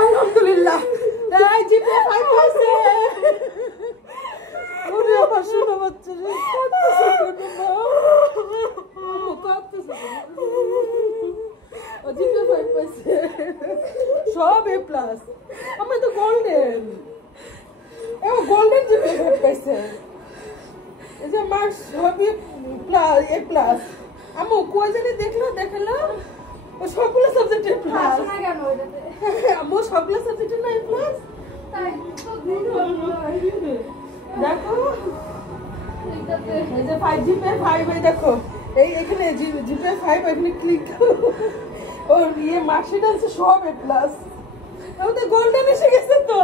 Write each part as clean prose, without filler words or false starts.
আলহামদুলিল্লাহ জিপে 5 পাইছে ওরে আমার শোনা বাচ্চা রে জিপে 5 পাইছে সব A প্লাস আমি তো গোল্ডেন গোল্ডেন জিপে 5 পাইছে এই যে মার্কস সবই প্লাস A প্লাস আমু কই জানি দেখালো ও সবগুলো সাবজেক্টে প্লাস না কেন ওইটাতে আমু সবগুলো সাবজেক্টে না A প্লাস তাই তো দেখো এইটাতে এই যে 5 জিপে 5 এই দেখো এখানে জিপে 5 এখানে ক্লিক और ये मार्कशीट আছে সব A প্লাস আমাদের গোল্ডেন এসে গেছে তো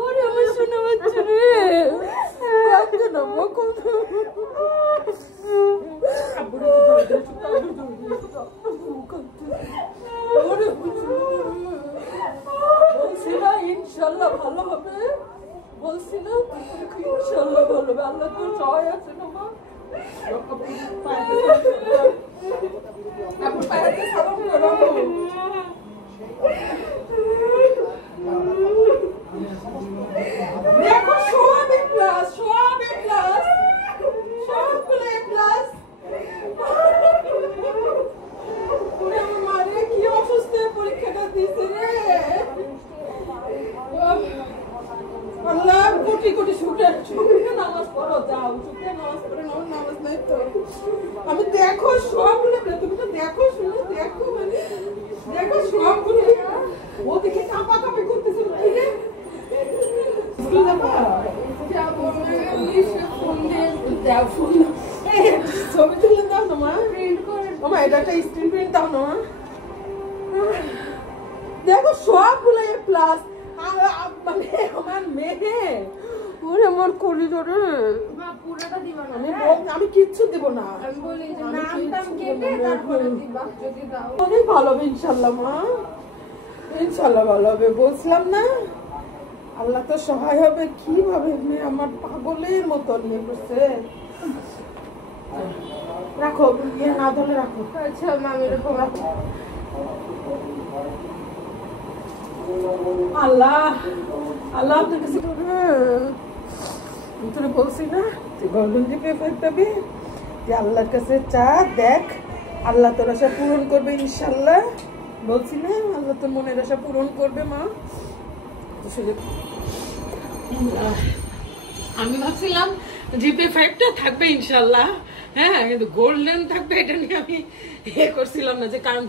ওরে আমার শোনা বাচ্চা রে কত না বকল আবুরে বলছি না ইনশাআল্লাহ ভালো হবে বলছি না ইনশাআল্লাহ ভালো হবে আল্লাহ তো সহায় আছে না মা আপনি পায়ে সালাম করো দেখো সব A প্লাস সবগুলো A প্লাস আমার মারে কি অসুস্থ পরীক্ষাটা দিছে রে আল্লাহ কোটি শুকরিয়া নামাজ পড়ো যাও শুকরিয়া নামাজ পড়ে নামাজ নাই তো আমি দেখো সবগুলো তুমি তো দেখো শুনো দেখো মানে দেখো সবগুলো ওদিকে কাঁপি করতেছে কি রে ছবি তুলে দাও না মা প্রিন্ট করে মা এটা একটা স্ক্রিন প্রিন্ট দাও না দেখো সবগুলো A প্লাস মানে আমার মেয়ে ওরে আমার করিডোরে মা পুরোটা দিবা না আমি কিচ্ছু দেব না আমি বলি যে নামটা কেটে তারপরে দিবা যদি দাও অনেক ভালো হবে ইনশাআল্লাহ মা ইনশাআল্লাহ ভালো হবে বলছিলাম না আল্লাহ তো সহায় হবে কিভাবে মেয়ে আমার পাগলের মতো নিয়ে বসে রাখো ইয়ে না ধরে রাখো আচ্ছা মামি এরকম আল্লাহ আপনার কাছে তোরা বলছি না তুই গোল্ডেন জিপে পাবি তুই আল্লাহর কাছে চা দেখ আল্লাহ তোর আশা পূরণ করবে ইনশাল্লাহ বলছি না আল্লাহ তোর মনের আশা পূরণ করবে মা আমি ভাবছিলাম জিপে 5টা থাকবে ইনশাল্লাহ হ্যাঁ কিন্তু গোল্ডেন থাকবে এটা নিয়ে আমি করছিলাম না যে কারণ